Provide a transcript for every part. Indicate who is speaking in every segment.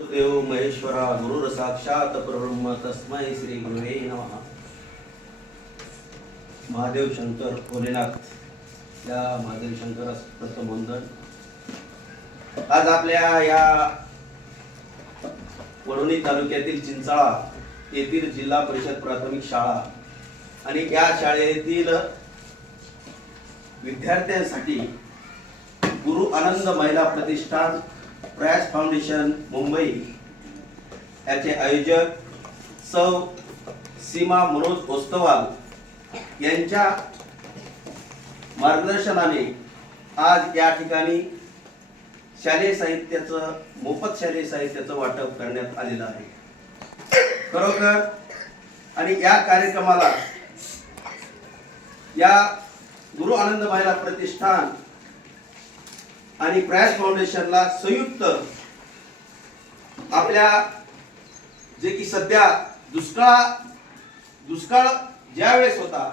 Speaker 1: देव महेश्वरा गुरुर साक्षात परब्रह्म तस्मै श्री गुरुवे नमः. महादेव शंकर भोलेनाथ. या महादेव शंकर प्रथम वंदन. आज आपल्या या वडोणी तालुक्यातील चिंचाळा येथील जिल्हा परिषद प्राथमिक शाळा आणि या शाळेतील विद्यार्थ्यांसाठी गुरु आनंद महिला प्रतिष्ठान प्रयास फाउंडेशन मुंबई याचे आयोजक सौ सीमा मनोज ओस्तवाल यांच्या मार्गदर्शनाने आज या ठिकाणी शालेय साहित्याचं मोफत शालेय साहित्याचं वाटप करण्यात आलेलं आहे. खरोखर आणि या कार्यक्रमाला या गुरु आनंद महिला प्रतिष्ठान आणि प्रयास फाउंडेशनला संयुक्त आपल्या जे की सध्या दुष्काळ दुष्काळ ज्या वेळेस होता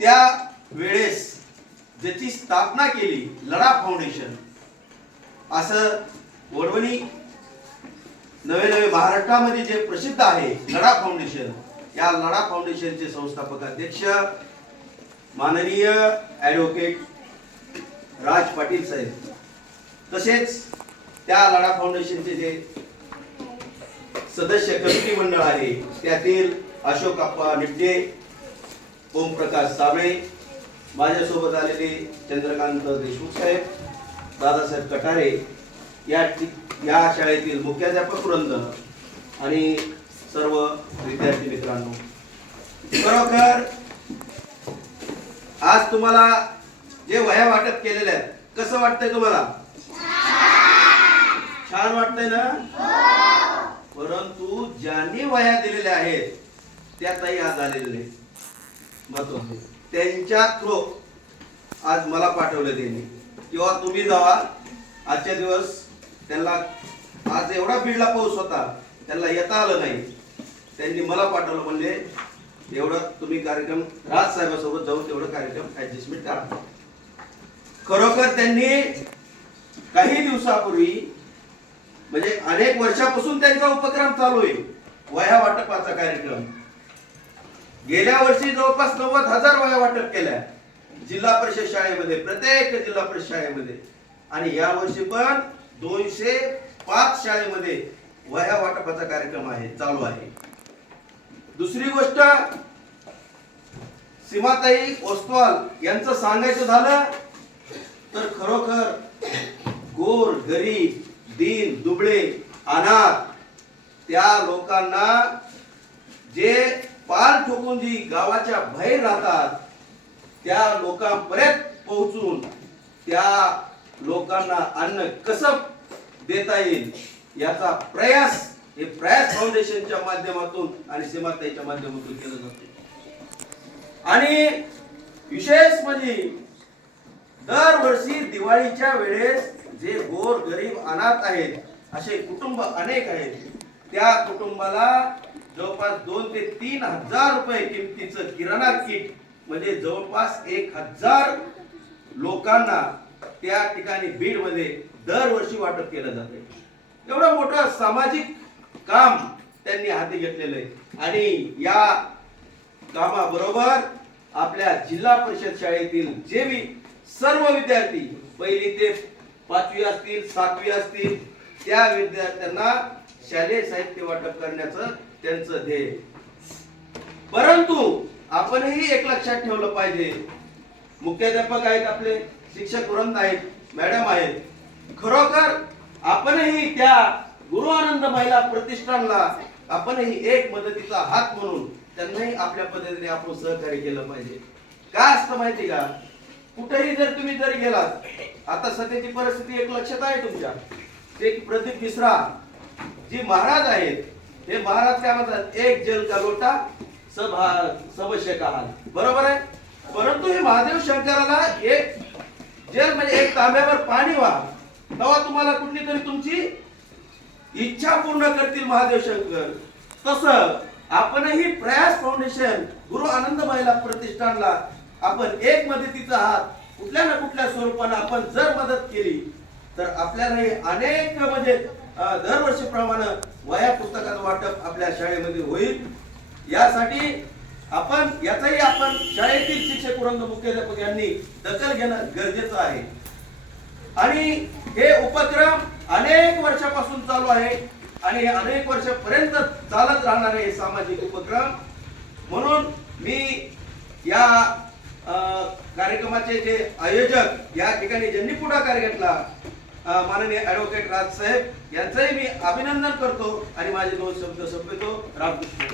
Speaker 1: त्या वेळेस ज्याची स्थापना केली लढा फाउंडेशन असं वडवणी नवे नवे महाराष्ट्रामध्ये जे प्रसिद्ध आहे लढा फाउंडेशन या लढा फाउंडेशनचे संस्थापक अध्यक्ष माननीय ॲडव्होकेट राज पाटील साहेब. तसेच त्या लढा फाउंडेशनचे जे सदस्य कमिटी मंडळ आहे त्यातील अशोक अप्पा निपटे ओमप्रकाश साबळे माझ्यासोबत आलेले चंद्रकांत देशमुख साहेब दादासाहेब कटारे या या शाळेतील मुख्याध्यापक वृंद आणि सर्व विद्यार्थी मित्रांनो. खरोखर आज तुम्हाला जे वह्या वाटप केलेल्या आहेत कसं वाटतंय तुम्हाला? छान वाटतंय ना? परंतु ज्यांनी वह्या दिलेल्या आहेत त्यातही आज आलेले नाही महत्त्वाचे. त्यांच्या थ्रो आज मला पाठवलं त्यांनी. किंवा तुम्ही जावा आजच्या दिवस त्यांना आज एवढा बीडला पाऊस होता त्यांना येता आलं नाही. त्यांनी मला पाठवलं म्हणजे एवढं तुम्ही कार्यक्रम राज साहेबासोबत जाऊन तेवढं कार्यक्रम ॲडजस्टमेंट करा. खरोखर त्यांनी काही दिवसापूर्वी म्हणजे अनेक वर्षापासून त्यांचा उपक्रम चालू आहे वया वाटपाचा कार्यक्रम. गेल्या वर्षी जवळपास नव्वद हजार वया वाटप केल्या. जिल्हा परिषद शाळेमध्ये प्रत्येक जिल्हा परिषद शाळेमध्ये. आणि या वर्षी पण दोनशे पाच शाळेमध्ये वया वाटपाचा कार्यक्रम आहे चालू आहे. दुसरी गोष्ट सीमाताई ओस्तवाल यांचं सांगायचं झालं तर खरोखर गोर गरीब दीन दुबळे अनाथ त्या लोकांना जे पार ठोकून जी गावाच्या बाहेर राहतात त्या लोकांपर्यंत पोहोचून त्या लोकांना अन्न कसं देता येईल याचा प्रयास हे प्रयास फाउंडेशनच्या माध्यमातून आणि सीमाताईच्या माध्यमातून केलं जाते. आणि विशेष म्हणजे दरवर्षी दिवाळीच्या वेळेस जे गोर गरीब अनाथ आहेत असे कुटुंब अनेक आहेत त्या कुटुंबाला जवळपास दोन ते तीन हजार रुपये किमतीचं किराणा किट म्हणजे जवळपास एक हजार लोकांना त्या ठिकाणी बीडमध्ये दरवर्षी वाटप केलं जाते एवढं मोठं सामाजिक काम त्यांनी हाती घेतलेलं आहे. आणि या कामाबरोबर आपल्या जिल्हा परिषद शाळेतील जे बी सर्व विद्यार्थी पहिली ते पाचवी असतील सातवी असतील त्या विद्यार्थ्यांना शालेय साहित्य वाटप करण्याचं त्यांचं ध्येय. परंतु आपणही एक लक्षात ठेवलं पाहिजे. मुख्याध्यापक आहेत आपले शिक्षक वृंद आहेत मॅडम आहेत. खरोखर आपणही त्या गुरु आनंद महिला प्रतिष्ठानला आपणही एक मदतीचा हात म्हणून त्यांनाही आपल्या पद्धतीने आपण सहकार्य केलं पाहिजे. काय असतं माहिती का? कुठेही जर तुम्ही जर गेलात आता सध्याची परिस्थिती एक लक्षात आहे तुमच्या. ते प्रदीप मिश्रा जी महाराज आहेत हे महाराज काय म्हणतात? एक जल का लोटा सब हा- सबश्य बरोबर आहे? परंतु हे महादेव शंकराला एक जल म्हणजे एक तांब्यावर पाणी व्हा. तेव्हा तुम्हाला कुठली तरी तुमची इच्छा पूर्ण करतील महादेव शंकर. तस आपणही प्रयास फाउंडेशन गुरु आनंद महिला प्रतिष्ठानला आपण एक मदतीचा हात कुठल्या ना कुठल्या स्वरूपाने आपण जर मदत केली तर आपल्याला अनेक म्हणजे अ, दरवर्षीप्रमाणे वया पुस्तकाचं वाटप आपल्या शाळेमध्ये होईल. यासाठी आपण याचाही आपण शाळेतील शिक्षक वृंद मुख्याध्यापक यांनी दखल घेणं गरजेचं आहे. आणि हे उपक्रम अनेक वर्षापासून चालू आहे आणि हे अनेक वर्षापर्यंत चालत राहणार आहे हे सामाजिक उपक्रम. म्हणून मी या कार्यक्रमाचे जे आयोजक या ठिकाणी ज्यांनी पुढाकार घेतला माननीय ऍडव्होकेट राज साहेब यांचंही मी अभिनंदन करतो आणि माझे दोन शब्द संपवतो. रामकृष्ण.